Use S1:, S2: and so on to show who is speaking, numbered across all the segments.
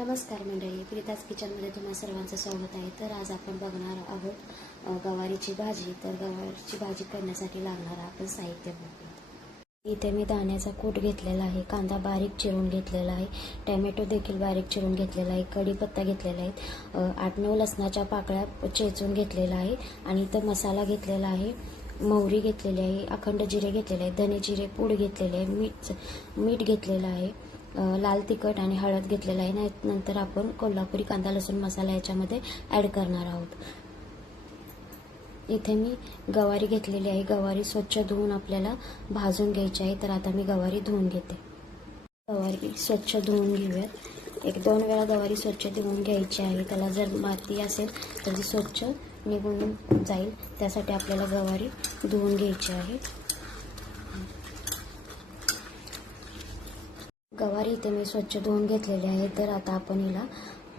S1: नमस्कार मंडळी प्रीताज किचनमध्ये तुम्हा सर्वांचं स्वागत आहे. तर आज आपण बघणार आहोत गवारीची भाजी. तर गवारीची भाजी करण्यासाठी लागणारं आपण साहित्य बघूया इथे मी दाण्याचा कूट घेतलेला आहे कांदा बारीक चिरून घेतलेला आहे टॅमॅटो देखील बारीक चिरून घेतलेला आहे कढीपत्ता घेतलेला आहे आठ नऊ लसणाच्या पाकळ्या चेचून घेतलेला आहे आणि इथं मसाला घेतलेला आहे मोहरी घेतलेली आहे अखंड जिरे घेतलेले आहे धने जिरे पूड घेतलेले आहे मीठ मीठ घेतलेलं आहे. लाल तिखट आणि हळद घेतलेला आहे. नाही- नंतर आपण कोल्हापुरी कांदा लसूण मसाला याच्यामध्ये ॲड करणार आहोत. इथे मी गवारी घेतलेली आहे. गवारी स्वच्छ धुवून आपल्याला भाजून घ्यायची आहे. तर आता मी गवारी धुवून घेते. गवारी स्वच्छ धुवून घेऊयात. एक दोन वेळा गवारी स्वच्छ धुवून घ्यायची आहे. त्याला जर माती असेल तर ती स्वच्छ निघून जाईल. त्यासाठी आपल्याला गवारी धुवून घ्यायची आहे. गवारी इथे मी स्वच्छ धुवून घेतलेली आहे तर आता आपण हिला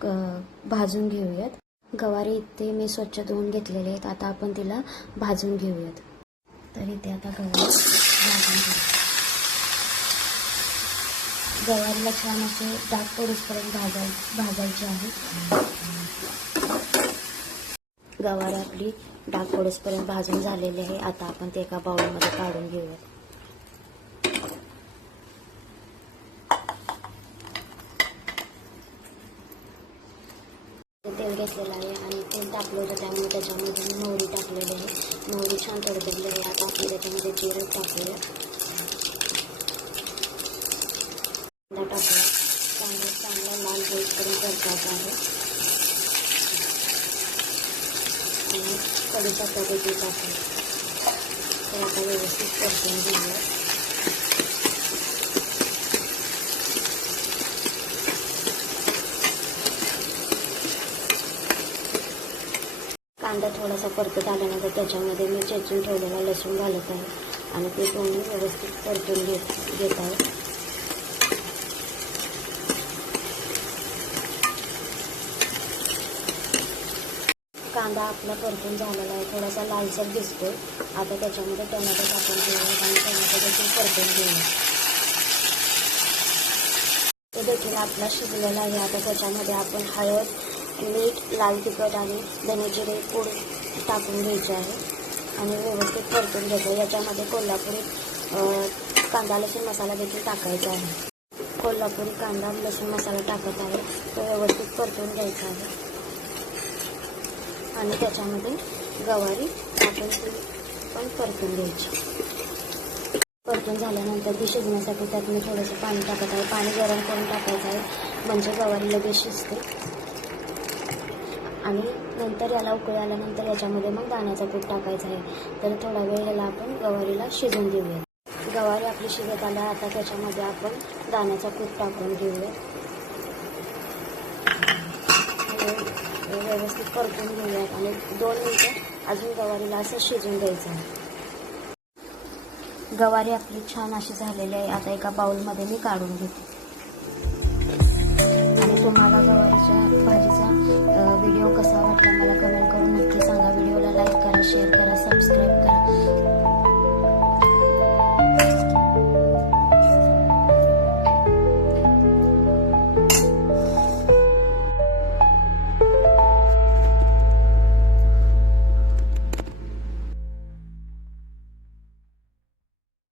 S1: क- भाजून घेऊयात. गवारी इथे मी स्वच्छ धुवून घेतलेले आहेत आता आपण तिला भाजून घेऊयात. तर इथे आता गवारी भाजून घेऊ गवारीला छान असे डाग पडूसपर्यंत भाजाय भाजायचे आहे. गवारी आपली डाग पडूसपर्यंत भाजून झालेली आहे आता आपण ते एका बाउलमध्ये काढून घेऊयात तेल घेतलेला आहे आणि तेल टाकलं होतं त्यामुळे त्याच्यामध्ये मी मोहरी टाकलेली आहे. मोहरी छान तडतडली आहे. आता आपण त्याच्यामध्ये जिरं टाकूया. कांदा टाकूया. कांदा चांगला लाल होईपर्यंत परतायचा आहे. आणि कढीपत्ता देखील टाकूया. तर आता व्यवस्थित परतून घेऊया. कांदा थोडासा परतत आल्यानंतर त्याच्यामध्ये मी चेचून ठेवलेला लसूण घालत आहे. आणि ते दोन्ही व्यवस्थित परतून घेत घेत आहे. कांदा आपला परतून झालेला आहे. थोडासा लालसर दिसतोय. आता त्याच्यामध्ये टोमॅटो टाकून घेऊया आणि टोमॅटो देखील परतून घेऊया. तो देखील आपला शिजलेला आहे. आता त्याच्यामध्ये आपण हळद मीठ लाल तिखट आणि धनेजिरे पूड टाकून घ्यायचे आहे. आणि व्यवस्थित परतून घ्यायचं. याच्यामध्ये कोल्हापुरी कांदा लसूण मसाला देखील टाकायचा आहे. कोल्हापुरी कांदा लसूण मसाला टाकत आहे. तो व्यवस्थित परतून घ्यायचा आहे. आणि त्याच्यामध्ये गवारी टाकून पण परतून घ्यायची. परतून झाल्यानंतर ती शिजण्यासाठी त्यात मी थोडंसं पाणी टाकत आहे. पाणी गरम करून टाकायचं आहे. म्हणजे गवारी लगेच शिजते. आणि नंतर याला उकळी आल्यानंतर याच्यामध्ये मग दाण्याचा कूट टाकायचा आहे. तर थोडा वेळ याला आपण गवारीला शिजून देऊया. गवारी आपली शिजत आल्या आता त्याच्यामध्ये आपण दाण्याचा कूट टाकून घेऊया. व्यवस्थित परतून घेऊयात आणि दोन मिनटं अजून गवारीला असं शिजून द्यायचं आहे. गवारी आपली छान अशी झालेली आहे. आता एका बाउलमध्ये मी काढून घेते. आणि तुम्हाला गवारीच्या भाजीचं